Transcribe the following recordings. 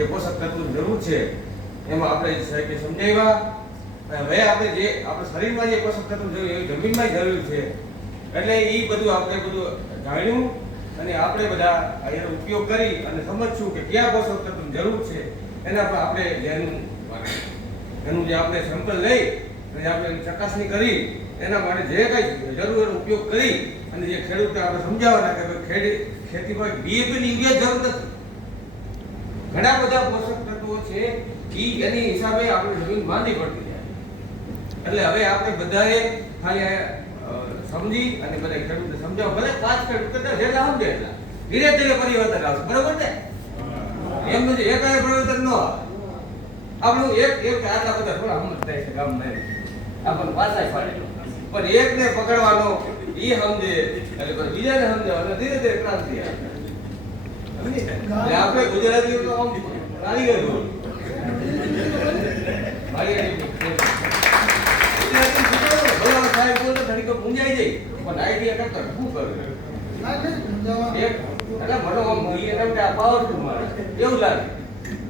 જે પોષક તત્વોની જરૂર છે એમાં આપણે સાહેબે સમજાવ્યા. હવે આપણે જે આપણા શરીરમાં જે પોષક તત્વો જરૂર એ જમીનમાં જરૂર છે એટલે એ બધું આપણે જાણ્યું અને આપણે બધા એનો ઉપયોગ કરી અને સમજશું કે કયા પોષક તત્વોની જરૂર છે એના પર આપણે એનું જે આપણે સેમ્પલ લઈ અને આપણે ચકાસણી કરી એના માટે જે કંઈ જરૂર એનો ઉપયોગ કરી અને જે ખેડૂતને આપણે સમજાવવાના કે ખેતીમાં ડીએપીની યુરિયા જરૂર નથી. ઘણા બધા પોષક તત્વો છે એની હિસાબે આપણે જમીન માંદી પડતી જાય. એટલે હવે આપણે બધાએ ખાલી સમજી અને બધા ખેડૂતને સમજાવો. ભલે 5 ખેડૂત જેટલા સમજે એટલા ધીરે ધીરે પરિવર્તન આવશે. બરોબર ને? એમનું જે એકાય પરિવર્તન ન આવે. આપણું એક આટલા બધા થોડા હમણાં થાય છે ગામ નહીં આપણને પાછા ફાડે પણ એકને પકડવાનો એ સમજે એટલે બીજાને સમજાવવાનો ધીરે ધીરે ક્રાંતિ આવે. આપણે ગુજરાતીઓ તો આમ કારીગર હોય. સાહેબ બોલતો ઘડીકો પૂંજાઈ જાય પણ આઈડિયા કરતા શું કરવું એટલે મને આમ પાવરફુલ મારે એવું લાગે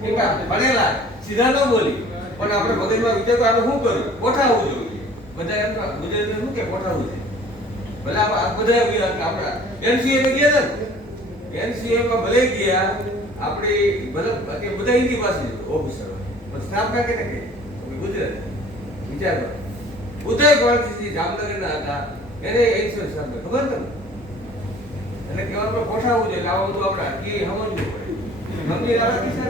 કે ભણેલા સીધા ન બોલી પણ આપણે મગજમાં વિચાર આને શું કર્યું ગોઠાવવું જોઈએ. બધા એમ ગુજરાતી શું કે ગોઠાવવું છે. ભલે બધા આપણા એનસીએ ગયા ને એનસીએમાં ભલે ગયા આપણે બધા હિન્દી પાસે ઓફિસરો પણ સ્થાપના કે ગુજરાતી વિચાર ઉદય ગોળજી જામનગરના હતા એને એક્સેસ શબ્દ ખબર ને એટલે કેવા પર ગોઠાવવું જોઈએ. આવા બધું આપણે કે સમજવું પડે. મંદિર આવા કિસ્સા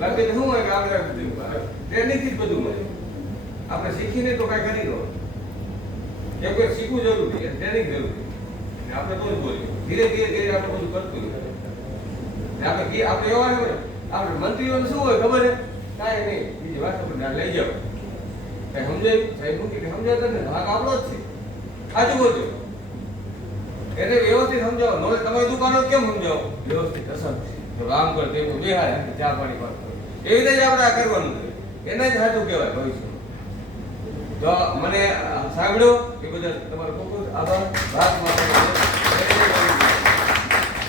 બાકી શું હોય કે આપણે ટ્રેનિંગથી જ બધું મળે. આપણે શીખીને તો કાંઈ કરી દો એમ કોઈ શીખવું જરૂરી ટ્રેનિંગ જરૂરી આપણે તો જ બોલીએ ધીરે ધીરે આપણે બધું કરતું હોય. આપણે એવા હોય આપણે મંત્રીઓને શું હોય ખબર છે કાંઈ નહીં બીજી વાત આપણે લઈ જાઓ કઈ સમજાય સાહેબ મૂકી સમજાતા ને ભાગ આપણો જ છે આજુબાજુ એને વ્યવસ્થિત સમજાવો. નોલેજ તમારી દુકાનો કેમ સમજાવો વ્યવસ્થિત અસર તો આમ કર તેવું બેહાય ચા પાણી વાત એવી રીતે જ આપણે આ કરવાનું છે. એને જ સાચું કહેવાય ભવિષ્યમાં. તો મને સાંભળ્યો એ બધા તમારો ખૂબ ખૂબ આભાર.